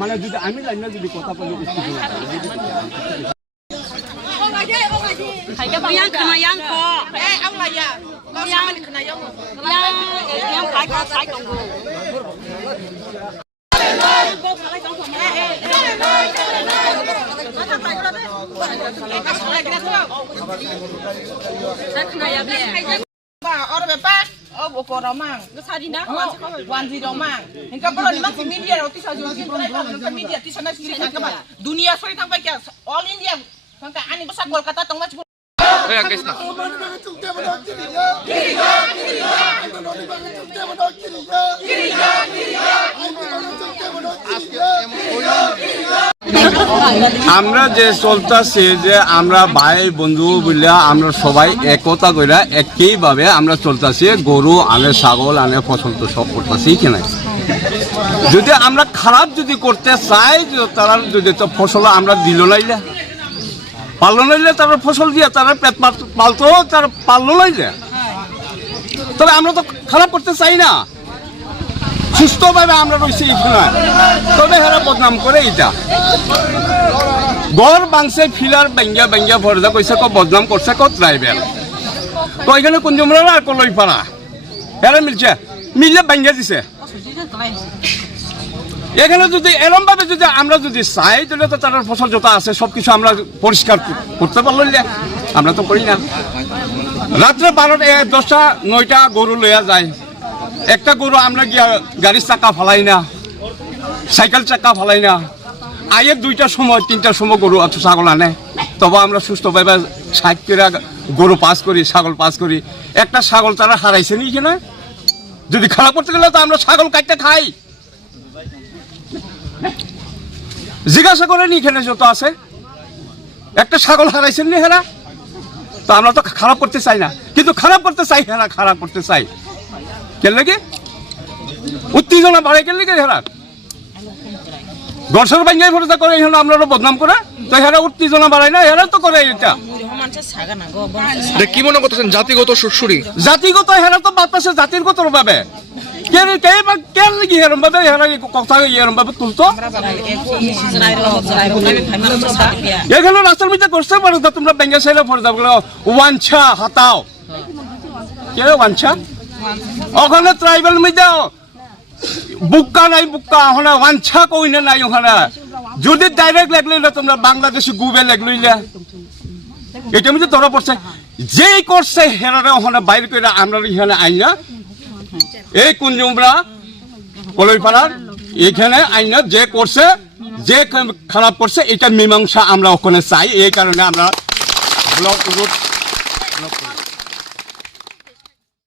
মানে যদি আমি লাইনে যদি কথা বলি yang kena yang kok. Ông là gì? Yang kena yang phải có phải công vụ. Saya kena yang dia. Orang bebas. Oh, bukan ramang. Saya di nak wan di ramang. Hingga kalau ni masih media, roti sahaja masih media. Di sana sendiri nak apa? Dunia sorry sampai ke all India. Sampai ani besar Kolkata tengah cukup. Ya guys nah. আমরা যে চলতেছি যে আমরা ভাই বন্ধু বলে আমরা সবাই একতা কইরা একইভাবে আমরা চলতেছি গরু আনে ছাগল আনে ফসল তো সব করতেছি কিনা যদি আমরা খারাপ যদি করতে চাই তারা যদি তো ফসল আমরা দিল নাইলে পালন হইলে তারা ফসল দিয়ে তারা পেট পালতো তারা পালন হইলে তবে আমরা তো খারাপ করতে চাই না সুস্থভাবে আমরা রয়েছি এখানে তবে হেরা বদনাম করে এটা গড় বাংছে ফিলার ব্যাঙ্গা ব্যাঙ্গা ভরদা কইছে কো বদনাম করছে কো ড্রাইভার তো এখানে কুঞ্জমরা আর কলই পাড়া হেরা মিললে ব্যাঙ্গা দিছে এখানে যদি এরম ভাবে যদি আমরা যদি চাই তাহলে তো তার ফসল যত আছে সবকিছু আমরা পরিষ্কার করতে পারলো আমরা তো করি না রাত্রে 10টা 9টা গরু লইয়া যায় একটা গরু আমরা গিয়া গাড়ির চাকা ফালাই না সাইকেল চাকা ফালাই না আইয়ের 2টার সময় 3টার সময় গরু অত ছাগল আনে তবে আমরা সুস্থভাবে 60 করে গরু পাস করি ছাগল পাস করি একটা ছাগল তারা হারাইছে নি কিনা যদি খারাপ করতে গেলে তো আমরা ছাগল কাটতে খাই জিজ্ঞাসা করেন এখানে যত আছে একটা ছাগল হারাইছেন নি হেরা তো আমরা তো খারাপ করতে চাই না কিন্তু খারাপ করতে চাই হেরা খারাপ করতে চাই কেন লাগে উত্তেজনা বাড়ে কেন লাগে হেরা গড়সর বাঙ্গাই ভরসা করে এখানে আমরা বদনাম করে তো হেরা উত্তেজনা বাড়ায় না হেরা তো করে এটা কি মনে করতেছেন জাতিগত সুরসুরি জাতিগত হেরা তো বাতাসে জাতিগত ভাবে এখানে রাস্তার মধ্যে করতে পারো তোমরা ব্যাঙ্গা সাইলে ফর যাবো ওয়াঞ্ছা হাতাও কে ওয়াঞ্ছা ওখানে ট্রাইবেল মধ্যে বুক্কা নাই বুক্কা ওখানে ওয়াঞ্ছা কইনে নাই ওখানে যদি ডাইরেক্ট লাগলে তোমরা বাংলাদেশি গুবে লাগলে এটা মধ্যে ধরা পড়ছে যেই করছে হেরারে ওখানে বাইরে করে আমরা এখানে আইনা এই কুঞ্জুমরা কলইপাড়ার এখানে আইনা যে করছে যে খারাপ করছে এটা মীমাংসা আমরা ওখানে চাই এই কারণে আমরা ব্লক